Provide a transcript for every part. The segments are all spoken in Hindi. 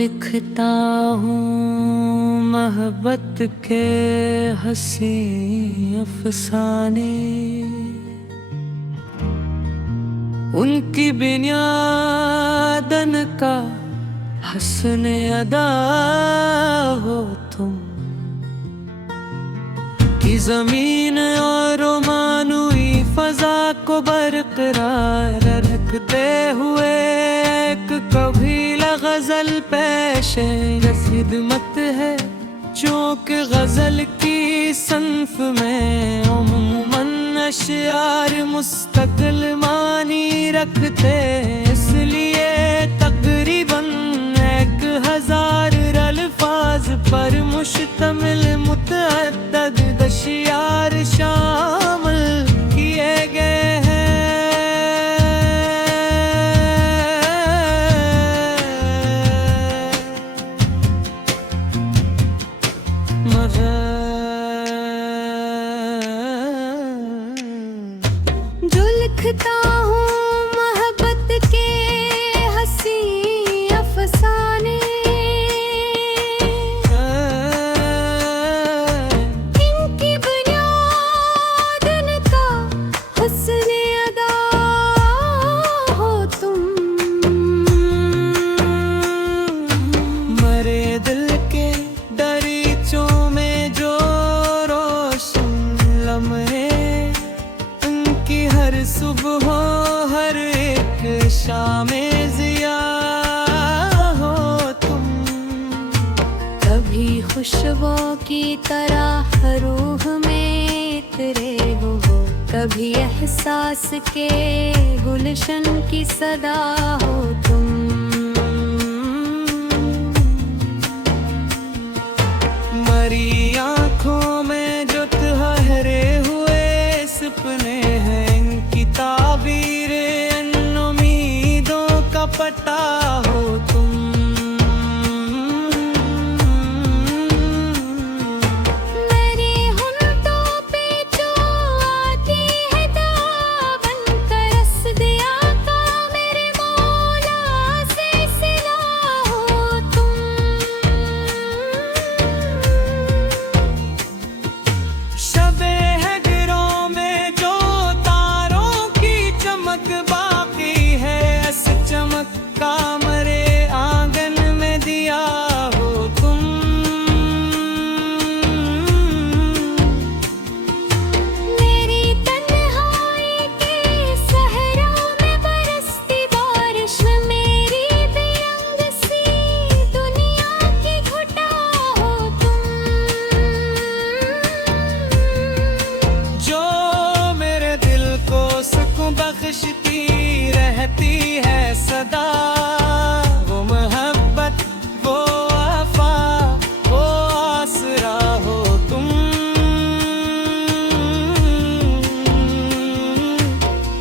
लिखता हूँ मोहब्बत के हंसी अफसाने, उनकी बुनियादन का हंसने अदा हो तुम, कि जमीन और मानवी फजा को बरकरार रखते हुए एक कबीला गजल पेशे खिदमत है, जो कि गजल की सन्फ में उम्मन अशआर मुस्तकिल मानी रखते, इसलिए तकरीबन 1000 अल्फाज पर मुश्तमिल मुतअद्दिद अशआर शामिल किए गए हैं। जो लिखता हूँ मोहब्बत के हंसी अफसाने, इनकी बुनियादन का हुस्ने अदा हो तुम, मरे दिल के दरीचों में जो रोशन लम्हे, उनकी हर सुबह हर एक शामे ज़िया हो तुम, कभी खुशबू की तरह रूह में तेरे हो, कभी एहसास के गुलशन की सदा हो तुम। मरी आँखों में जो ठहरे हुए सपने हैं, इनकी ताबीर इन उम्मीदों का पता हो तुम। मेरी होंठों पे जो आती है दामन का रस दिया का, मेरे मौला से सिला हो तुम। शबे हिजरों में जो तारों की चमक बाकी है, इस चमक का मरे आंगन में दिया हो तुम। मेरी तन्हाई के सहरा में बरसती बारिश में, मेरी बेरंग सी दुनिया की घुटा हो तुम। जो मेरे दिल को सुकून बख्शती रहती है सदा, वो मोहब्बत वो वफा वो आसरा हो तुम।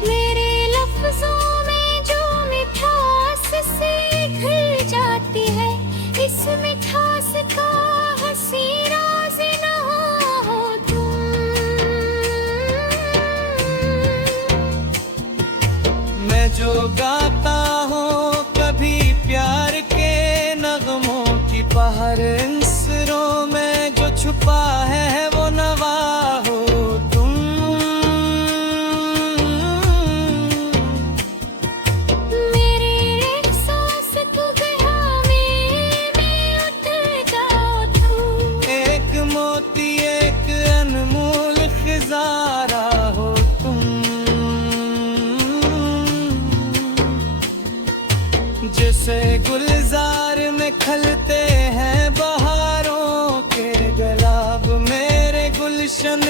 मेरे लफ्जों में जो मिठास से घुल जाती है, इस मिठास का हंसी राज ना हो तुम। मैं जो गाता हूँ कभी प्यार के नगमों की पहर, इन सिरों में जो छुपा है वो नवा हो तुम। मेरे एहसास को में उठ जाओ तुम। एक मोती एक अनमोल खिजारा हो तुम, जैसे गुलजार में खलते हैं बहारों के गुलाब, मेरे गुलशन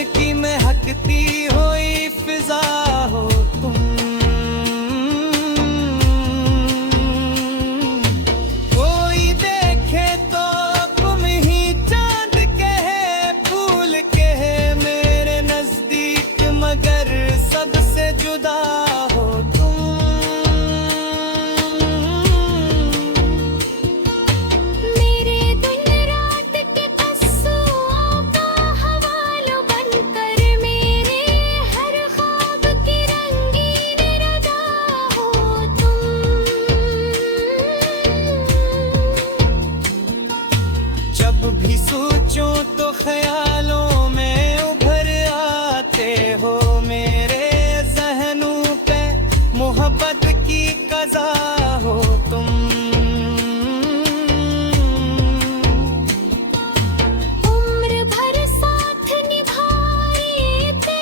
जब भी सोचो तो ख्यालों में उभर आते हो मेरे जहनों पे मोहब्बत की कज़ा हो तुम। उम्र भर साथ निभाए थे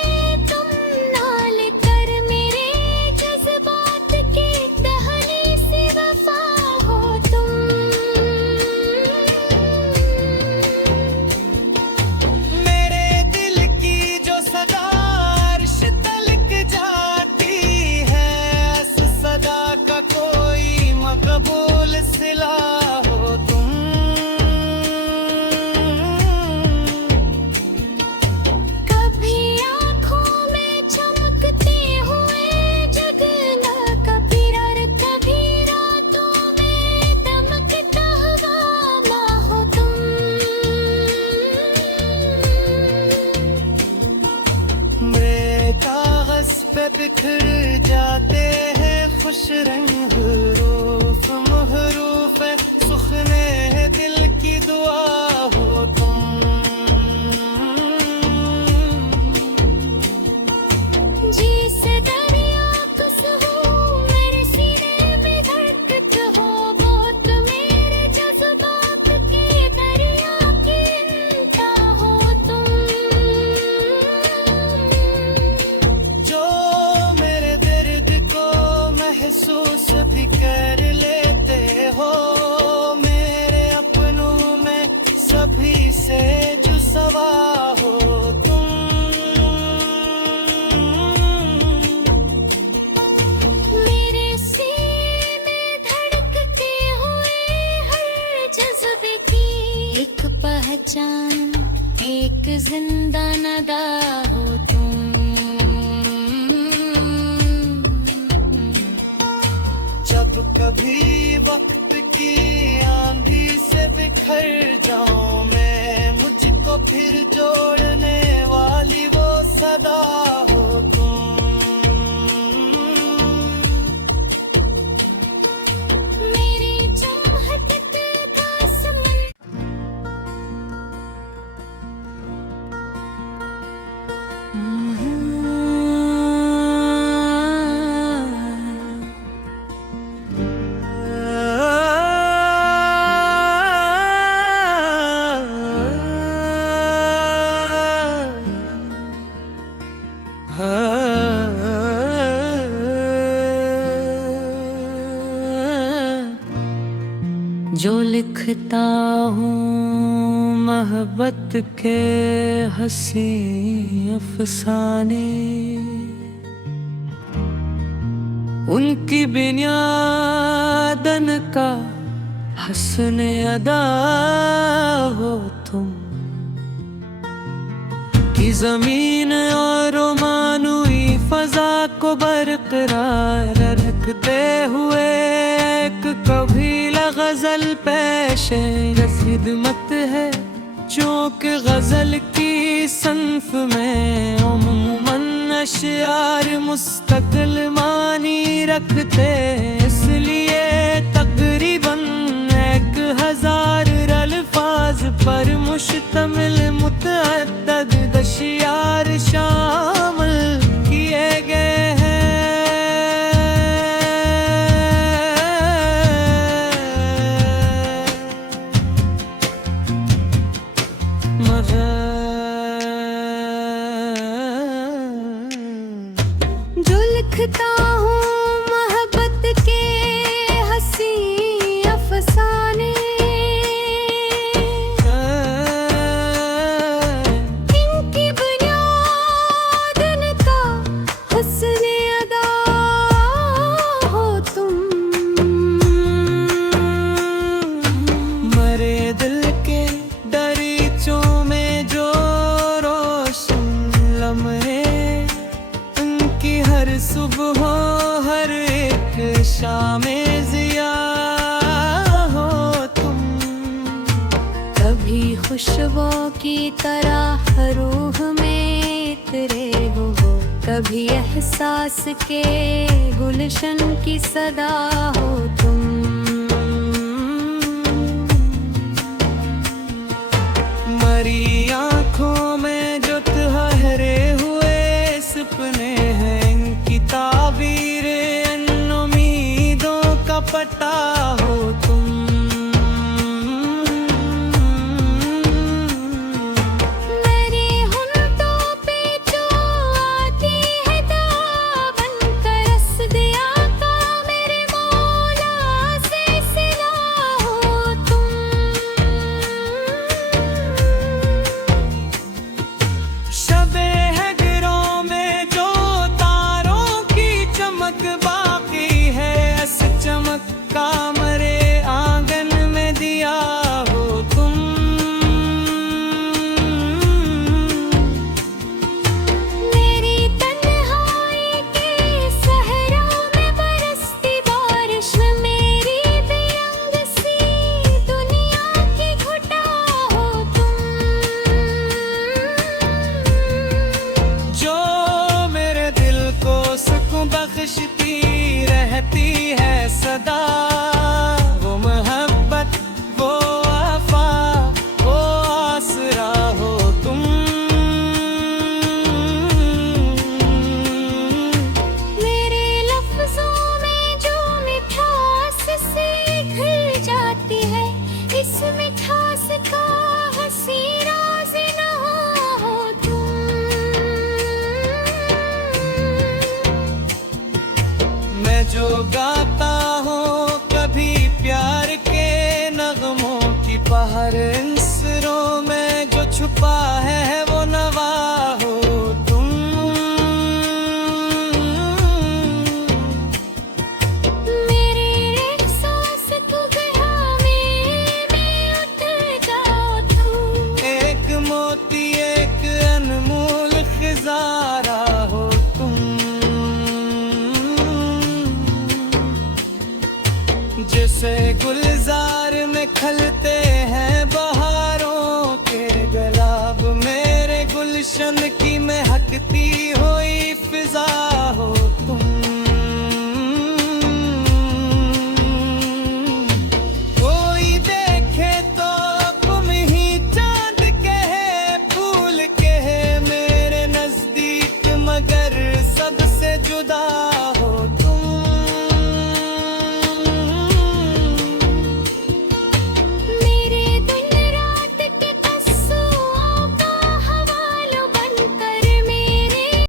तुम, नाल कर मेरे जज्बात के दहलीज से वफा हो तुम। मेरे दिल की जो सदा अर्श तलक जाती है, इस सदा का कोई मकबूल सिला हो तुम। कभी आँखों में चमकते हुए जगना कबीर, कभी रातों में दमकता हवा हो तुम। मेरे कागज पे बिखर जाते हैं खुश रंग रूफ, महरूफ है सुखने दिल की दुआ हो तुम। जिस दरिया कुछ हो मेरे सीने में धड़कत हो, वो तो मेरे जज्बात के दरिया की इंता हो तुम। जो मेरे दर्द को महसूस भी कर लेते हो, मेरे अपनों में सभी से जो सवा हो तुम। मेरे सीने धड़कते हुए हर जज्बे की एक पहचान, एक जिंदा नदा हो तुम। जब कभी वक्त की आंधी से बिखर जाऊं मैं, मुझको फिर जोड़ने वाली वो सदा हो तुम। मेरी चाहत का समन जो लिखता हूँ मोहब्बत के हंसी अफसाने, उनकी बुनियादन का हसन अदा हो तुम। कि जमीन और मानवी फजा को बरकरार रखते हुए एक कबीला गजल पेशे खिदमत है, जो कि गजल की सन्फ में अमूमन अशआर मुस्तकिल मानी रखते। इसलिए तकरीबन 1000 अल्फाज पर मुश्तमिल मुतअद्दिद अशआर शामिल किए गए हैं। जो लिखता हूँ मोहब्बत के हंसी अफसाने, इनकी बुनियाद इनका हुस्न अदा हो तुम। मरे दिल के दरीचों में जो रोशन लम्हे, उनकी हर सुबह हर एक शाम ज़िया हो तुम। कभी खुशबू की तरह रूह में तेरे हो, कभी एहसास के गुलशन की सदा हो तुम। तुम्हारी आंखों में जो ठहरे हुए सपने हैं, इनकी ताबीर इन उम्मीदों का पता हो तुम। मेरी होंठों पे जो आती है दामन का रस दिया का, मेरे मौला से सिला हो तुम। शबे हिजरों में जो तारों की चमक बाकी है, इस चमक का मरे आंगन में दिया हो तुम। मेरी तन्हाई के सहरों में बरसती बारिश में, मेरी बेरंग सी दुनिया की घुटा हो तुम। जो मेरे दिल को सुकून बख्शती रहती है सदा, वो मोहब्बत, वो वफा, वो आसरा हो तुम। मेरे लफ्जों में जो मिठास से घुल जाती है, इस मिठास का हंसी राज ना हो तुम। मैं जो गाता हूँ कभी प्यार के नगमों की बहार, इन सिरों में जो छुपा है वो नवा हो तुम। मेरे एहसास को गया में उतर जाओ तुम। एक मोती एक अनमोल खजारा हो तुम। जैसे गुलजार में खल